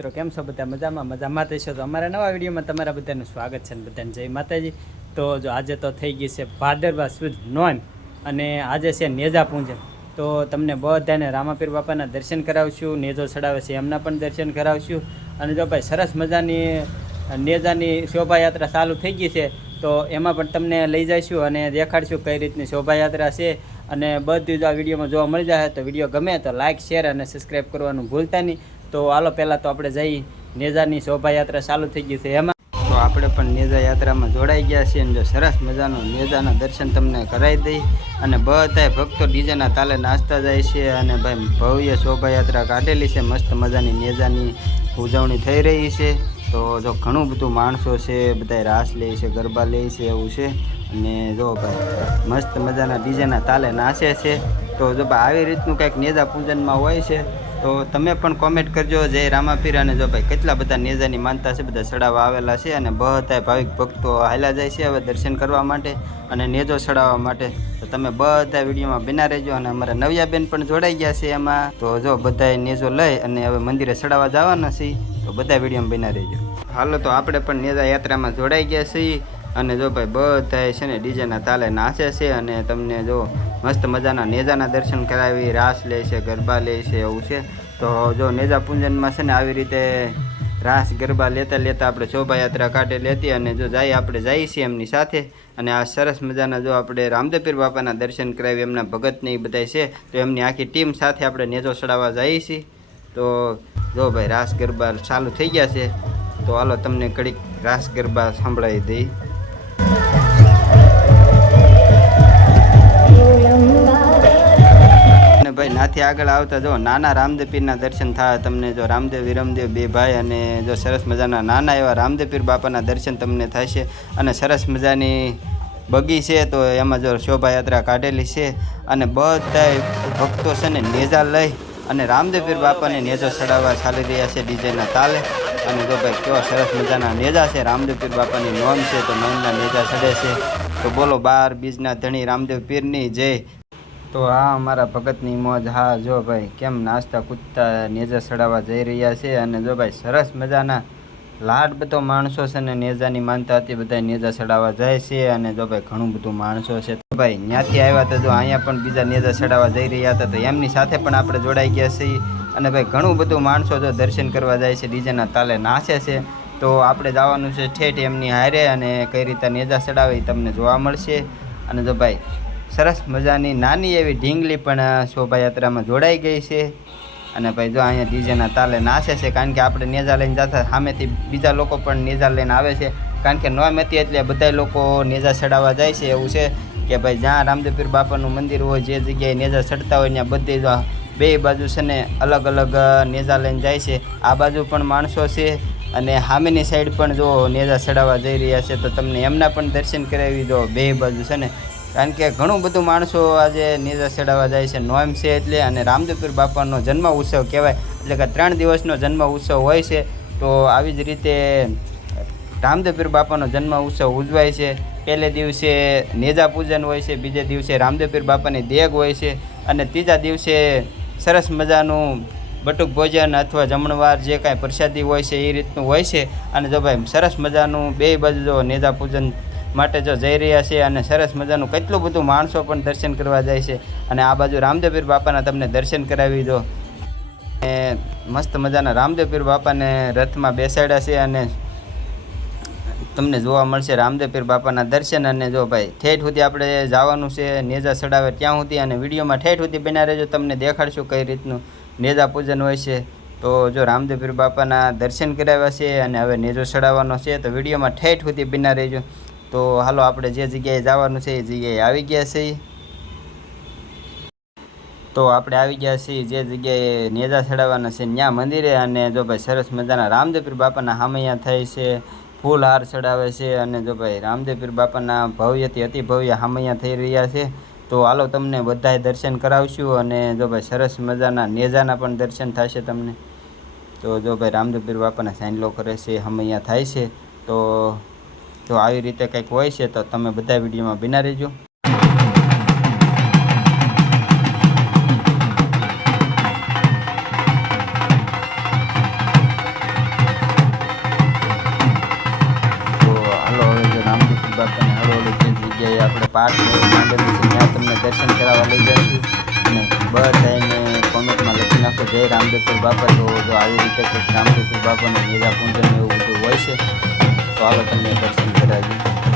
મિત્રો, કેમ છો બધા? મજામાં મજામાં. છો તો અમારા નવા વિડીયોમાં તમારા બધાનું સ્વાગત છે અને બધાને. જય માતાજી. તો જો આજે તો થઈ ગઈ છે ભાદરવા સુદ નોન અને આજે છે નેજા પૂંજન. તો તમને બધાને રામાપીર બાપાના દર્શન કરાવશું, નેજો ચડાવે છે એમના પણ દર્શન કરાવશું. અને જો ભાઈ સરસ મજાની નેજાની શોભાયાત્રા ચાલુ થઈ ગઈ છે, તો એમાં પણ તમને લઈ જઈશું અને દેખાડશું કઈ રીતની શોભાયાત્રા છે. અને બધું જો આ વિડીયોમાં જોવા મળી જાય તો વીડિયો ગમે તો લાઇક શેર અને સબસ્ક્રાઈબ કરવાનું ભૂલતા નહીં. તો હાલો, પહેલાં તો આપણે જઈ નેજાની શોભાયાત્રા ચાલુ થઈ ગઈ છે. એમાં તો આપણે પણ નેજા યાત્રામાં જોડાઈ ગયા છીએ અને જો સરસ મજાનું નેજાના દર્શન તમને કરાવી દઈ અને બધાય ભક્તો ડીજેના તાલે નાચતા જાય છે અને ભાઈ ભવ્ય શોભાયાત્રા કાઢેલી છે. મસ્ત મજાની નેજાની ઉજવણી થઈ રહી છે. તો જો ઘણું બધું માણસો છે બધા રાસ લે છે, ગરબા લે છે, એવું છે. અને જો ભાઈ મસ્ત મજાના ડીજેના તાલે નાચે છે. તો જો ભાઈ આવી રીતનું કંઈક નેજા પૂજનમાં હોય છે તો તમે પણ કોમેન્ટ કરજો. જય રામાપીર અને જો ભાઈ કેટલા બધા નેજાની માનતા છે, બધા ચડાવવા આવેલા છે અને બધા ભાવિક ભક્તો હાલ્યા જાય છે હવે દર્શન કરવા માટે અને નેજો ચડાવવા માટે. તો તમે બધા વિડીયોમાં બિના રહેજો અને અમારા નવ્યાબેન પણ જોડાઈ ગયા છે એમાં. તો જો બધાએ નેજો લઈ અને હવે મંદિરે ચડાવવા જવાના છે, તો બધા વિડીયોમાં બિના રહેજો. હાલો, તો આપણે પણ નેજા યાત્રામાં જોડાઈ ગયા છીએ અને જો ભાઈ બધાએ છે ને ડીજેના તાલે નાચે છે અને તમને જો મસ્ત મજાના નેજાના દર્શન કરાવી, રાસ લે છે, ગરબા લે છે, એવું છે. તો જો નેજા પૂંજનમાં છે ને આવી રીતે રાસ, ગરબા લેતા લેતા આપણે શોભાયાત્રા કાઢે લેતી અને જો જાય, આપણે જઈએ છીએ એમની સાથે. અને આ સરસ મજાના જો આપણે રામદેવપીર બાપાના દર્શન કરાવી, એમના ભગતને એ બધા છે, તો એમની આખી ટીમ સાથે આપણે નેજો ચડાવવા જઈએ છીએ. તો જો ભાઈ રાસ, ગરબા ચાલુ થઈ ગયા છે. તો હાલો તમને કડીક રાસ, ગરબા સંભળાવી દઈ અને આગળ આવતા જો નાના રામદેવ પીરના દર્શન થાય, તમને જો રામદેવ, વિરમદેવ બે ભાઈ અને જો સરસ મજાના નાના એવા રામદેવ પીર બાપાના દર્શન તમને થશે અને સરસ મજાની બગી છે તો એમાં જો શોભાયાત્રા કાઢેલી છે અને બધા ભક્તો છે ને નેજા લઈ અને રામદેવ પીર બાપાને નેજો ચડાવવા ચાલી રહ્યા છે ડીજેના તાલે. અને જો ભાઈ કેવા સરસ મજાના નેજા છે રામદેવ પીર બાપાની નોંધ છે તો નોંધના નેજા ચડે છે. તો બોલો બાર બીજના ધણી રામદેવ પીરની જય. તો આ અમારા ભગતની મોજ, હા, જો ભાઈ, કેમ નાસ્તા કૂદતા નેજા ચડાવવા જઈ રહ્યા છે? અને જો ભાઈ, સરસ મજાના લાડ બધો માણસો છે ને નેજાની માનતા હતી બધા નેજા ચડાવવા જાય છે અને જો ભાઈ, ઘણું બધું માણસો છે. તો ભાઈ ત્યાંથી આવ્યા હતા જો, અહીંયા પણ બીજા નેજા ચડાવવા જઈ રહ્યા હતા, તો એમની સાથે પણ આપણે જોડાઈ ગયા છીએ. અને ભાઈ, ઘણું બધું માણસો જો દર્શન કરવા જાય છે, ડીજેના તાલે નાચે છે. તો આપણે જવાનું છે ઠેઠ એમની હારે અને કઈ રીતે નેજા ચડાવે તમને જોવા મળશે. અને જો ભાઈ સરસ મજાની નાની એવી ઢીંગલી પણ શોભાયાત્રામાં જોડાઈ ગઈ છે. અને ભાઈ જો અહીંયા ડીજેના તાલે નાશે છે, કારણ કે આપણે નેજા લઈને જતા સામેથી બીજા લોકો પણ નેજા લઈને આવે છે. કારણ કે નોમ હતી એટલે બધા લોકો નેજા ચડાવવા જાય છે, એવું છે કે ભાઈ જ્યાં રામદેવપીર બાપાનું મંદિર હોય, જે જગ્યાએ નેજા ચડતા હોય, ત્યાં બધી બે બાજુ છે ને અલગ અલગ નેજા લઈને જાય છે. આ બાજુ પણ માણસો છે અને સામેની સાઈડ પણ જો નેજા ચડાવવા જઈ રહ્યા છે, તો તમને એમના પણ દર્શન કરાવી દો. બે બાજુ છે ને કારણ કે ઘણું બધું માણસો આજે નેજા ચડાવવા જાય છે, નોમ છે એટલે અને રામદેવપીર બાપાનો જન્મ ઉત્સવ કહેવાય. એટલે કે ત્રણ દિવસનો જન્મ ઉત્સવ હોય છે, તો આવી જ રીતે રામદેવપીર બાપાનો જન્મ ઉત્સવ ઉજવાય છે. પહેલે દિવસે નેજા પૂજન હોય છે, બીજે દિવસે રામદેવપીર બાપાની દેગ હોય છે અને ત્રીજા દિવસે સરસ મજાનું બટુક ભોજન અથવા જમણવાર જે કાંઈ પ્રસાદી હોય છે, એ રીતનું હોય છે. અને જો ભાઈ, સરસ મજાનું બે બાજુ જો નેજા પૂજન માટે જો જઈ રહ્યા છે અને સરસ મજાનું કેટલું બધું માણસો પણ દર્શન કરવા જાય છે અને આ બાજુ રામદેવપીર બાપાના તમને દર્શન કરાવી દો. એ મસ્ત મજાના રામદેવપીર બાપાને રથમાં બેસાડ્યા છે અને તમને જોવા મળશે રામદેવપીર બાપાના દર્શન અને જો ભાઈ ઠેઠ સુધી આપણે જવાનું છે, નેજા ચડાવે ત્યાં સુધી અને વિડીયોમાં ઠેઠ સુધી બના રહેજો, તમને દેખાડશું કઈ રીતનું નેજા પૂજન હોય છે. તો જો રામદેવપીર બાપાના દર્શન કરાવ્યા છે અને હવે નેજો ચડાવવાનો છે, તો વિડીયોમાં ઠેઠ સુધી બિના રહેજો. તો હાલો આપણે જે જગ્યાએ જવાનું છે એ જગ્યાએ આવી ગયા છીએ તો આપણે આવી ગયા છીએ જે જગ્યાએ નેજા ચડાવવાના છે ત્યાં મંદિરે અને જો ભાઈ સરસ મજાના રામદેવપીર બાપાના હામૈયા થાય છે, ફૂલ હાર ચડાવે છે અને જો ભાઈ રામદેવપીર બાપાના ભવ્યથી અતિ ભવ્ય હામૈયા થઈ રહ્યા છે. તો હાલો તમને બધાએ દર્શન કરાવશું અને જો ભાઈ સરસ મજાના નેજાના પણ દર્શન થશે તમને. તો જો ભાઈ રામદેવપીર બાપાના સાઈનલો કરે છે, હમૈયા થાય છે. તો જો આવી રીતે કંઈક હોય છે, તો તમે બધા વિડીયોમાં બિના રહેજો. પાઠ માંડેલું છે ત્યાં તમને દર્શન કરાવવા લઈ જઈશું અને બધાને કોમેન્ટમાં લખી નાખો, જય રામદેવપુર બાપા. તો જો આવી રીતે રામદેવપુર બાપાને મેળા પૂંજન એવું બધું હોય છે તો હાલો તમને દર્શન કરાવી